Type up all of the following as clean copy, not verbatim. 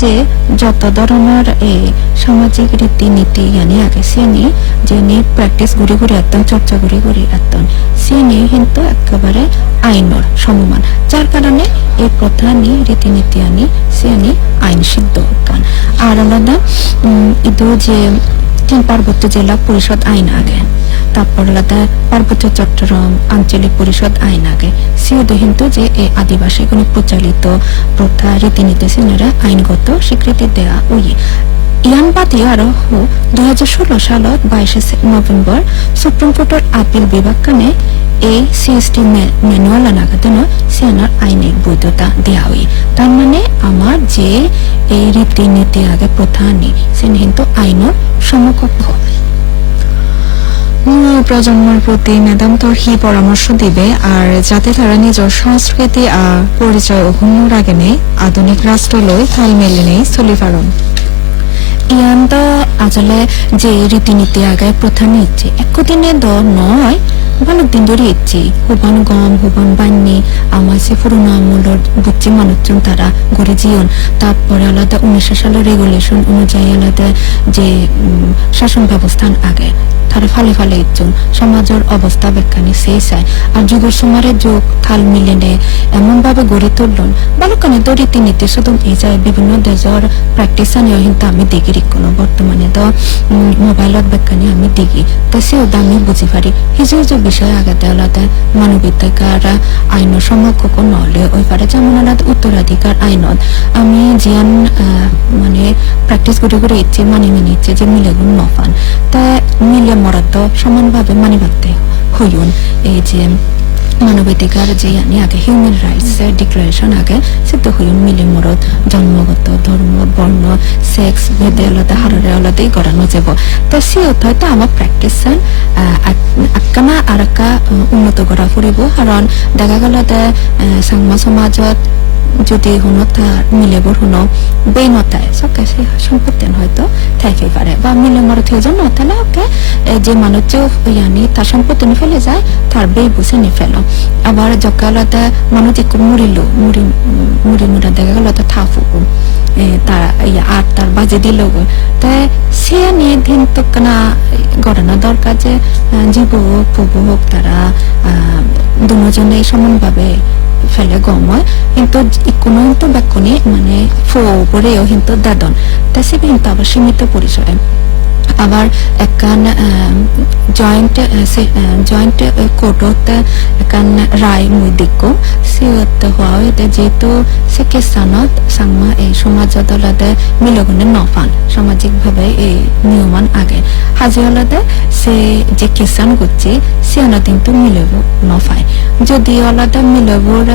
যে যত ধরনের এই সামাজিক রীতিনীতি ইয়ানি আগে সিয়ানি যে প্র্যাকটিস ঘুরে ঘুরে একদম চর্চা ঘুরে ঘুরে একদম সিয়ানি কিন্তু একেবারে আইনর সমমান যার কারণে এই প্রথা নি রীতিনীতি আনি সিয়ানি আইন সিদ্ধ কান আর আলাদা ইদু যে তিন পার্বত্য জেলা পরিষদ আইন আগে তারপর আলাদা পার্বত্য চট্টগ্রাম আঞ্চলিক পরিষদ আইন আগে সিওদে কিন্তু যে এই আদিবাসী কোনো প্রচলিত প্রথা রীতিনীতি সিনেরা আইনগত স্বীকৃতি দেয়া ওই ইয়ান বাদে আরো 2016 সালত 22 নভেম্বর সুপ্রিম কোর্টের আপিল বিভাগ কানে এই সিএসটি ম্যানুয়াল আনাগাতন সিয়ানার আইনের বৈধতা দেওয়া হয় তার মানে আমার যে এই রীতিনীতি আগে প্রথা নেই সে কিন্তু আইনের সমকক্ষ প্রজন্মের প্রতি ম্যাডাম তোর কি পরামর্শ দিবে আর যাতে তারা নিজের সংস্কৃতি আর পরিচয় অক্ষুণ্ণ রাখে নেই আধুনিক রাষ্ট্র লই তাল মেলে নেই চলি পারন ইয়ান তো আসলে যে রীতিনীতি আগে প্রথা নিচ্ছে একদিনে দ নয় অনেক দিন ধরে ইচ্ছি হুবান গম হুবান বান্নি আমার সে পুরোনো আমলের বুঝছি মানুষজন তারা গড়ে জীবন তারপরে আলাদা 1900 সালের রেগুলেশন অনুযায়ী আলাদা যে শাসন ব্যবস্থা আগে তারা ফালে ফালে ইচ্ছুন সমাজের অবস্থা ব্যাখ্যানি সেই চায় আর যুগের সমারে যোগ থাল মিলেনে এমন ভাবে গড়ে তুললেন বালকানে তো রীতিনীতি শুধু এই যায় বিভিন্ন দেশের প্র্যাকটিস আনিও কিন্তু আমি দেখি কোনো বর্তমানে তো মোবাইলত ব্যাখ্যানি আমি দেখি তো সেও আমি বুঝি পারি হিজু হিজু বিষয় আগাতে আলাদা মানবাধিকার আইন সমকক্ষ নহলে ওই পারে যেমন আলাদা উত্তরাধিকার আইনত আমি জিয়ান মানে প্র্যাকটিস করে করে ইচ্ছে মানি মেনে ইচ্ছে যে মিলে গুণ নফান তা মিলে মরাদ সমানভাবে মানি ভাবতে হইন এই যে মানবাধিকার যে আগে হিউম্যান রাইটস ডিক্লারেশন আগে সিদ্ধ হইন মিলে মরদ জন্মগত ধর্ম বর্ণ সেক্স ভেদে আলাদা হারে আলাদাই গড়ানো যাব তো সিও হয়তো আমার প্র্যাকটিস আক্কামা আর একটা উন্নত করা ফুরিব কারণ দেখা গেল সাংমা সমাজত যদি হুনো তার মিলেবর হুনো বেইনতায় সবকে সম্পত্তি হয়তো থাকতে পারে বা মিলে মরত হয়ে যান নতালে ওকে যে মানুষ ইয়ানি তার সম্পত্তি নিয়ে ফেলে যায় তার বেই বুঝে নিয়ে ফেল আবার জকালতে মানুষ একটু মুড়ি মুড়া দেখা গেল তো থাফু তার আর তার বাজে দিল তাই সে নিয়ে দিন তো না গড়ানো দরকার যে জীব হোক হোক তারা দুজনে সমানভাবে ফেলে গম হয় কিন্তু কোনো তো ব্যাকুনি মানে ফোরেও কিন্তু দাদন তাই সে কিন্তু আবার সীমিত পরিসরে আবার একখান জয়েন্ট কোর্টত একখান রায় মুই দিক সিওতে হওয়া হইতে যেহেতু সে কেসানত সাংমা এই সমাজত আলাদা মিলগুণে নফান সামাজিক ভাবে এই নিয়মান আগে হাজি আলাদা সে যে কেসান করছে সে আলাদা কিন্তু মিলব নফায় যদি আলাদা মিলবর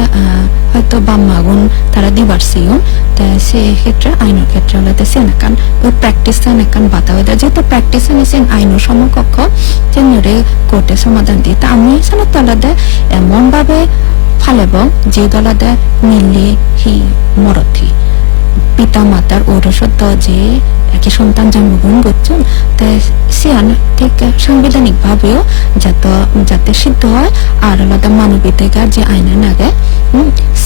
হয়তো বাম্মাগুন তারা দিবার সিউন সে ক্ষেত্রে আইনের ক্ষেত্রে আলাদা সে নাকান ওই প্র্যাকটিস নাকান বাধা হয়ে যায় যেহেতু প্র্যাকটিস নিছেন আইনের সমকক্ষ যেনরে কোর্টে সমাধান দিয়ে তা আমি সালাত আলাদা এমন ভাবে ফালেব যে আলাদা মিললে হি মরথি পিতা মাতার ঔরসত্ব যে একই সন্তান জন্মগ্রহণ করছেন তাই সিয়ান ঠিক সাংবিধানিক ভাবেও যাতে সিদ্ধ হয় আর আলাদা মানবাধিকার যে আইনের আগে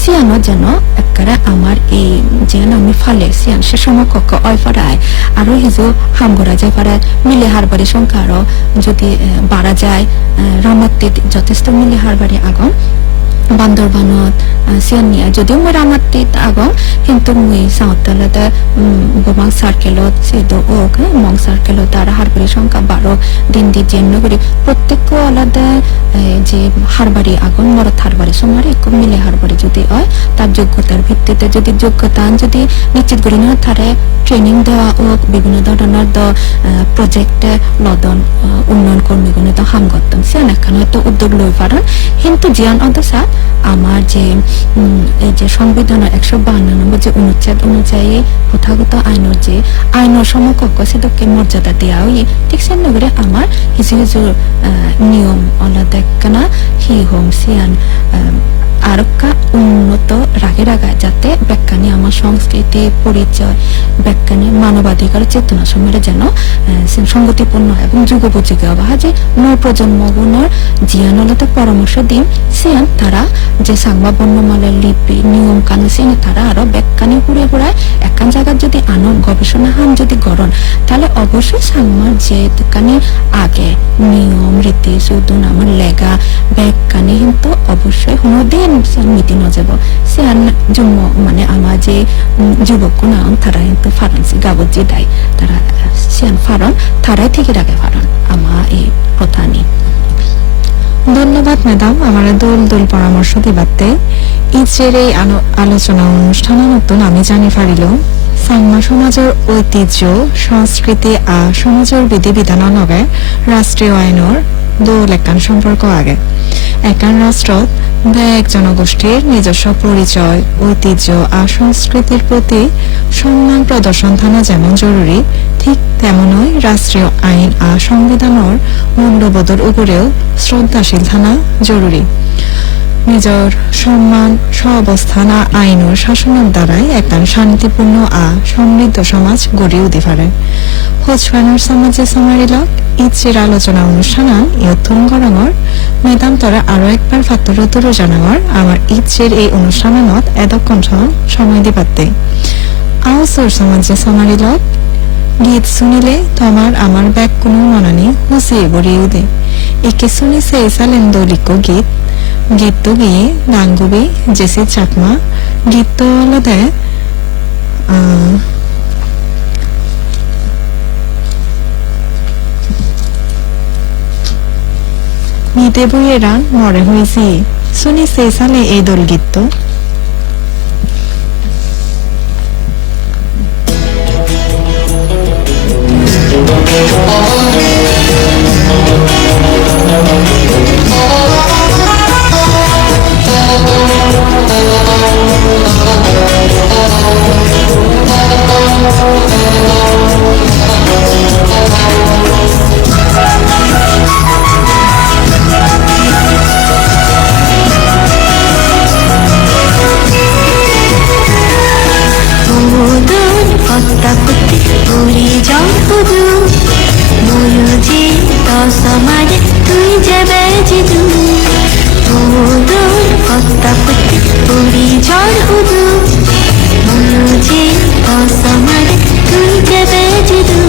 সিয়ানো যেন একেবারে আমার এই যেন আমি ফালে সিয়ান সে সমকক্ষ অয়ফারায় আরো হিজো হামগরা যায় পারে মিলে হারবারি সংখ্যা আরো যদি বাড়া যায় রামাত্তে যথেষ্ট মিলে হারবারি আগম বান্দরবানত সিয়ানিয়া যদিও মই রামাত্তিত আগম কিন্তু মই সাঁওতালাতে বোমাং সার্কেলত সেদো ওক মং সার্কেলত আর হারবারি সংখ্যা 12 দিন দি জেন করি প্রত্যেক আলাদা যে হারবারি আগম মরত হারবারি সমারে এক মিলে হারবারি যদি হয় তার যোগ্যতার ভিত্তিতে যদি যোগ্যতা যদি নিশ্চিত করি না তারে ট্রেনিং দেওয়া ওক বিভিন্ন ধরনের প্রজেক্ট লদন উন্নয়ন কর্মীগুলো তো হাম করতাম সিয়ান এখন হয়তো উদ্যোগ লই পারেন কিন্তু জিয়ান অদশা আমার যে এই যে সংবিধানের 152 নম্বর যে অনুচ্ছেদ অনুযায়ী প্রথাগত আইনের যে আইনের সমকক্ষ সেটাকে মর্যাদা দেওয়া হয় ঠিক সে নগরে আমার কিছু কিছু নিয়ম আলাদা কেনা হি হোম সিয়ান আরকা উন্নত রাগা যাতে ব্যাখ্যানে আমার সংস্কৃতি পরিচয় ব্যাখ্যানে মানবাধিকার চেতনা সময়ের যেন সংগতিপূর্ণ এবং যুগোপযোগী হওয়া যে নবপ্রজন্মগুণর জিয়ানলতে পরামর্শ দিন সিয়ান তারা যে সাংবা বর্ণমালার লিপি নিয়ম কানুন সিয়ান তারা আরো ব্যাখ্যানে ঘুরে ঘুরায় একান জায়গার যদি আনন্দ গবেষণা হান যদি গরণ তাহলে অবশ্যই সাংমার যে দোকানে আগে নিয়ম রীতি সুদুন আমার লেগা ব্যাখ্যানে কিন্তু অবশ্যই হনদিন মিটিং যাব সিয়ান জন্ম মানে আমার যে যুবক না তারা কিন্তু ফারান্সি গাবত যে দেয় তারা সিয়ান ফারন তারাই থেকে রাখে ফারন আমার এই কথা নিয়ে ধন্যবাদ ম্যাডাম আমার দোল পরামর্শ দিবাতে ইচের এই আলোচনা অনুষ্ঠানে নতুন আমি জানি পারিল সাংমা সমাজের ঐতিহ্য সংস্কৃতি আর সমাজের বিধি বিধানৰ লগে রাষ্ট্রীয় আইনের দোল একান সম্পর্ক আগে একান রাষ্ট্রত এক জনগোষ্ঠীর নিজস্ব পরিচয় ঐতিহ্য আর সংস্কৃতির প্রতি সম্মান প্রদর্শন থানা যেমন জরুরি ঠিক তেমনই রাষ্ট্রীয় আইন আর সংবিধানের মূল্যবোধের উপরেও শ্রদ্ধাশীল থানা জরুরি নিজের সম্মান সহাবস্থান আর আইন ও শাসনের দ্বারাই একখান শান্তিপূর্ণ আর সমৃদ্ধ সমাজ গড়ে উঠতে পারে হোচফানোর সমাজে সমারিলক ইচ্ছের আলোচনা অনুষ্ঠান ইয়থুন গরঙর মেদাম তরা আরো একবার ফাত্তর জানাঙর আমার ইচ্ছের এই অনুষ্ঠানত এতক্ষণ সময় দিবাতে আও সোর সমাজে সমারিলক গীত শুনিলে তোমার আমার ব্যাগ কোনো মনানি হুসিয়ে গড়িয়ে উদে একে শুনি সেই সালেন দলিক গীত গীত গিয়ে গাঙ্গুবি জেসি চাকমা গীত হলদে নিতে বইয়ে রান মরে হয়েছি শুনি সেই সালে এই দোল গীত সমাজে তুই যাবে জিদু কত্তা পুতি পুরি ঝড় হুদু মনুজি অসমাজে তুই যাবে জিদু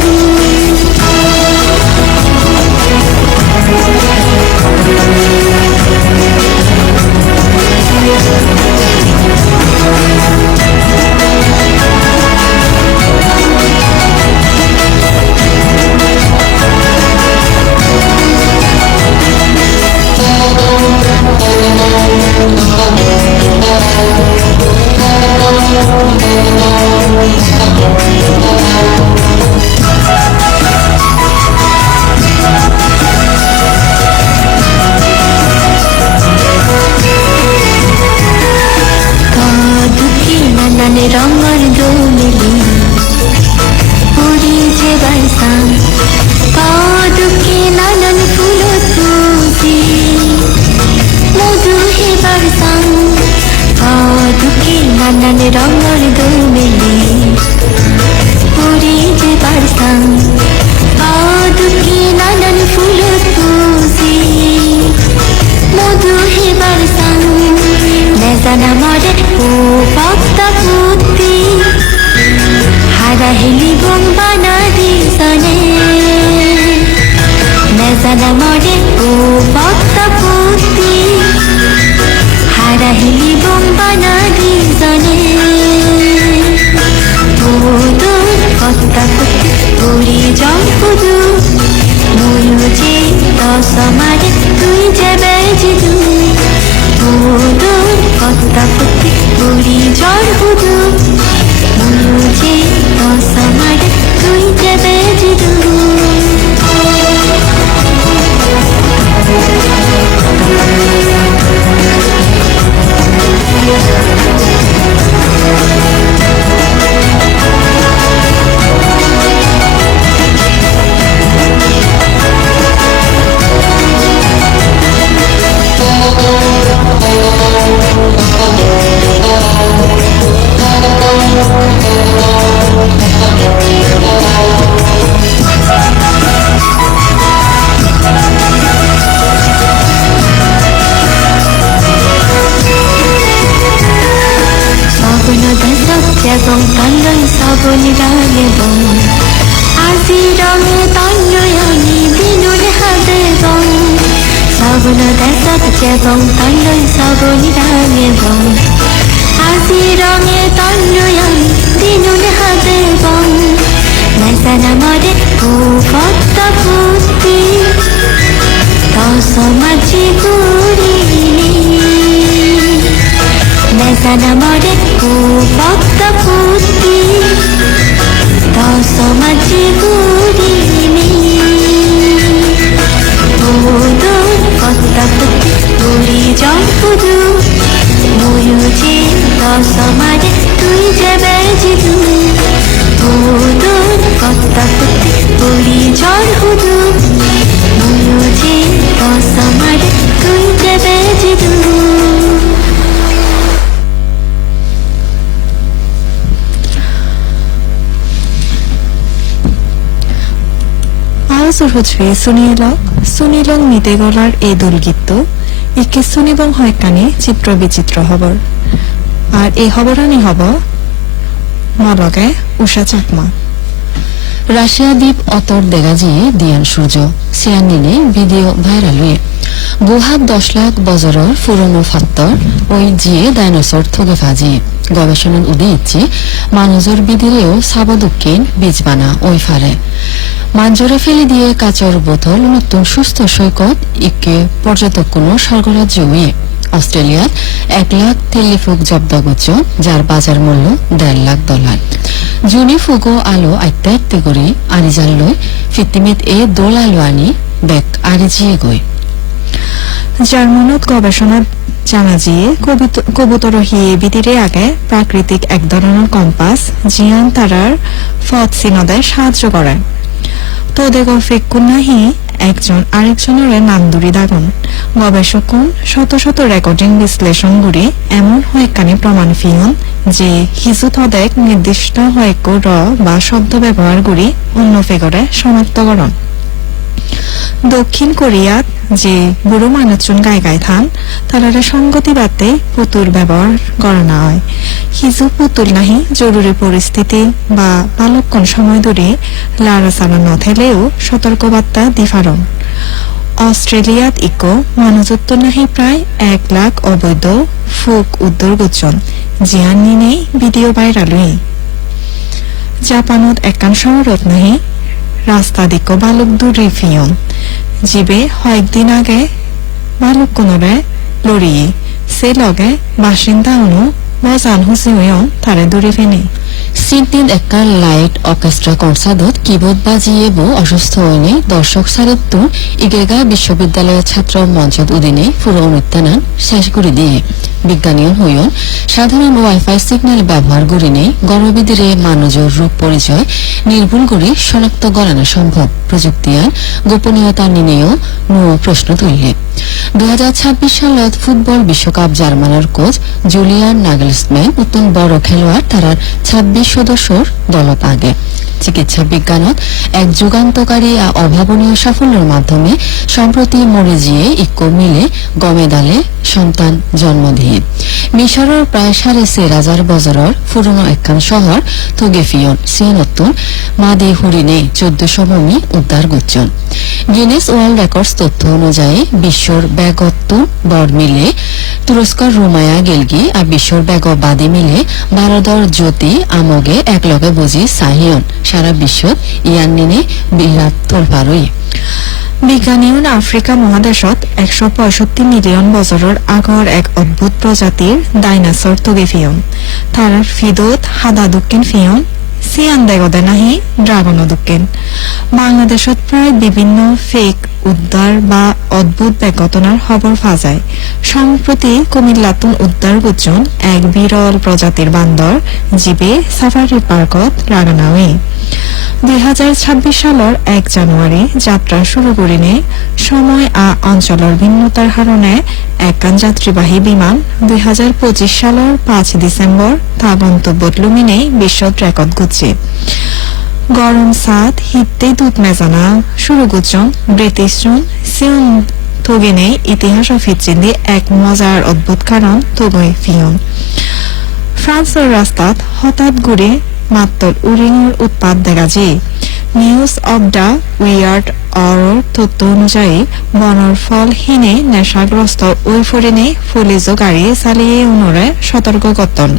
লাগে বন আজি ৰঙে তন্নয়নি দিনুৰ হাতে বন সগুণ দেশত যেবং তন্নৈ সগুণ লাগে বন আজি ৰঙে তন্নয়নি দিনুৰ হাতে বন নাইসানা মরে ভূপত্ত পুষ্টি সমাজি গুড়িনি নাইসানা মরে ভূপত্ত পুষ্টি সমাজি গুড়িনি ভূদুর কত্তা পুষ্টি গুড়ি জল পুদু ময়ূজি সমাজে তুই যাবে জিদু ভূদুর কত্তা পুষ্টি গুড়ি জল পুদু ময়ূজি সমাজে তুই যাবে জিদু আলোচৰ হচ্ছে সুনীলং মিতে গলার এই দোলগীত ইকে শুনিবং হয় কানে চিত্র বিচিত্র খবর আর এই খবরানি হব মলগে উষা চাকমা রাশিয়া দ্বীপ অতর দেখা জিয়ে দিয়ান সূর্য সিয়ানিনে ভিডিও ভাইরাল হয়ে গুহাত 10 লাখ বছরের পুরনো ফাত্তর ওই জিয়ে ডাইনোসর থগে ফাজিয়ে গবেষণার উদে ইচ্ছে মানুষের বিধিরেও সাবদুক্কিন বীজবানা ওই ফারে মাঞ্জরে ফেলে দিয়ে কাচর বোতল নতুন সুস্থ সৈকত ইকে পর্যটক কোনো স্বর্গরাজ্য হয়ে অস্ট্রেলিয়ার 1 লাখ টেলিফোক জব্দ গুচ্ছ যার বাজার মূল্য $1.5 জুনি ফুগো আলো আইতে করি আরিজাল লই ফিতিমিত এ দোল আলো আনি বেক আরিজিয়ে গই জার্মানত গবেষণা জানা জিয়ে কবুতর হিয়ে বিদিরে আগে প্রাকৃতিক এক ধরনের কম্পাস জিয়ান তারার পথ চিনদে সাহায্য করে তোদেগ ফেকুনাহি একজন আরেকজনের নামদুরি দাগন গবেষকগণ শত শত রেকর্ডিং বিশ্লেষণ গুড়ি এমন হয়েকানি প্রমাণ ফিয়ন যে হিজু তদেক নির্দিষ্ট হয়েক র বা শব্দ ব্যবহার গুড়ি অন্য ফেগরে শনাক্তকরণ দক্ষিণ কোরিয়াত যে বুড়ো মানুষজন গায় থান তারা সংগতি বাদে পুতুল ব্যবহার করা না হয় হিজু পুতুল নাহি জরুরি পরিস্থিতি বা পালক্ষণ সময় ধরে লাড়াচাড়া নথেলেও সতর্কবার্তা দিফারণ অস্ট্রেলিয়াত ইকো মানুষত্ব নাহি প্রায় 1 লাখ অবৈধ ফুক উদ্যোগ গুচ্ছন জিয়ান নিনেই ভিডিও ভাইরাল হই জাপানত একান শহরত নাহি রাস্তা দিকো বালক দূরে ফিয়ন জীবে কয়েকদিন আগে বালক কোনরে লড়িয়ে সে লগে বাসিন্দা অনু বজান হুসি হইয়ন তারে দূরে ফেনে সিডনির একটা লাইট অর্কেস্ট্রা কনসার্টত কিবোর্ড বাজিয়ে বো অসুস্থ হইনে দর্শক সারেত্তু ইগেগা বিশ্ববিদ্যালয়ের ছাত্র মঞ্চত উদিনে পুরো অনুষ্ঠান শেষ করে দিয়ে বিজ্ঞানীয় হইয়ন সাধারণ ওয়াইফাই সিগন্যাল ব্যবহার করিনে গর্ভবিধিরে মানুষের রূপ পরিচয় নির্ভুল করে শনাক্ত করানো সম্ভব প্রযুক্তিয়ার গোপনীয়তা নিয়েও প্রশ্ন তুললে 2026 সালত ফুটবল বিশ্বকাপ জার্মানের কোচ জুলিয়ান নাগেলসম্যান নতুন বড় খেলোয়াড় তারার 26 সদস্যর দলত আগে চিকিৎসা বিজ্ঞানত এক যুগান্তকারী অভাবনীয় সাফল্যের মাধ্যমে সম্প্রতি মরে জিয়ে ইকো মিলে গমেদালে সন্তান জন্ম দিয়ে মিশরের প্রায় 4,500 বছরের পুরনো একখান শহর তোগেফিয়ন সিয়ানত্তুন মাদি হরিণে 1400 মমি উদ্ধার গুচ্ছন গিনেস ওয়ার্ল্ড রেকর্ডস তথ্য অনুযায়ী বিশ্বর ব্যাগত্তুন বড় মিলে তুরস্কর রুমায়া গেলগি আর বিশ্বর ব্যাগ বাদে মিলে ভারতর জ্যোতি আমগে একলগে বুঝি সাহিয়ন সারা বিশ্বত ইয়ান নিনে বিরাট তোলপারই বিজ্ঞানীয়ন আফ্রিকা মহাদেশত 165 মিলিয়ন বছরের আগর এক অদ্ভুত প্রজাতির ডাইনোসর তোগেফিয়ন তারার ফিদত হাদা দক্ষিণ ফিয়ন সিয়ান দেগদে নাহি ড্রাগন দক্ষিণ বাংলাদেশত প্রায় বিভিন্ন ফেক উদ্ধার বা অদ্ভুত ঘটনার খবর ফাজায় সম্প্রতি কুমিল্লাতুন উদ্ধার গুজন এক বিরল প্রজাতির বান্দর জীবে সাফারি পার্কত রাগানা হয়ে 2026 সালের 1 জানুয়ারি যাত্রা শুরু করিনে সময় অঞ্চলের ভিন্নতার কারণে একখান যাত্রীবাহী বিমান 2025 সালের 5 ডিসেম্বর তা গন্তব্যত লুমিনে বিশ্ব রেকর্ড গুছে গরম সাত হিতে দুধ মেজানা শুরু গুজন ব্রিটিশ জন সিয়ন থগেনে ইতিহাস ফিচিন্দি এক মজার অদ্ভুত কারণ থগই ফিয়ন ফ্রান্সের রাস্তাত হঠাৎ ঘুরে মাত্র উরিঙৰ উৎপাত দেখা যায় নিউজ অব দ্য উইয়ার্ড অৰৰ তথ্য অনুযায়ী বনৰ ফল হিনে নেশাগ্রস্ত ওই ফরিনে পুলিশ গাড়ি চালিয়ে উনরে সতর্ক করতন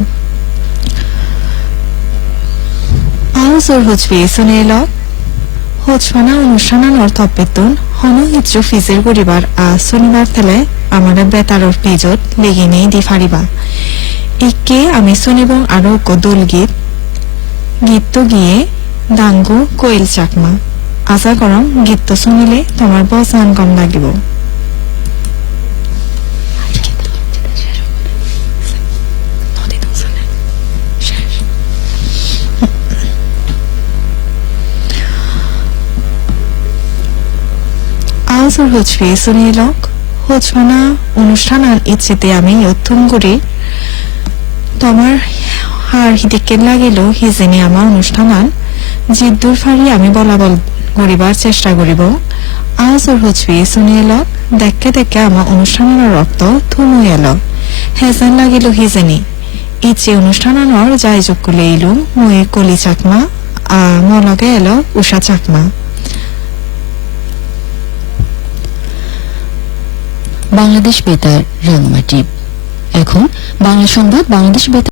আউজর হুজবি শুনেলক হোচফানা অনুষ্ঠানৰ থপেতুন হন হিজু ফিজিৰ করিবার শনিবার তেলে আমার বেতারর পেজত লেগিনে দি ফারিবা ইকে আমি শুনিব আৰু দোল গীত গিয়ে ডাঙ্গু কোয়েল চাকমা আশা করম গীত শুনিলে তোমার বসান কম লাগিব আউজর হুজবি শুনিলক হুজফানা অনুষ্ঠানান ইচ্ছেতে আমি অথুম করি তোমার হার হিদিকে লাগিল হিজেনে আমার অনুষ্ঠানান জিদ্দুর ফারি আমি বলাবল করিবার চেষ্টা করিব আউজর হুজবি শুনিলক দেখে দেখে আমার অনুষ্ঠানের রক্ত থুমুই এল হেজেন লাগিল হিজেনি ইচ্ছে অনুষ্ঠানানর যাই যোগকুলে ইলুম মই কলি চাকমা মলগে এল উষা চাকমা বাংলাদেশ বেতার রাঙামাটি এখন বাংলা সংবাদ বাংলাদেশ বেতার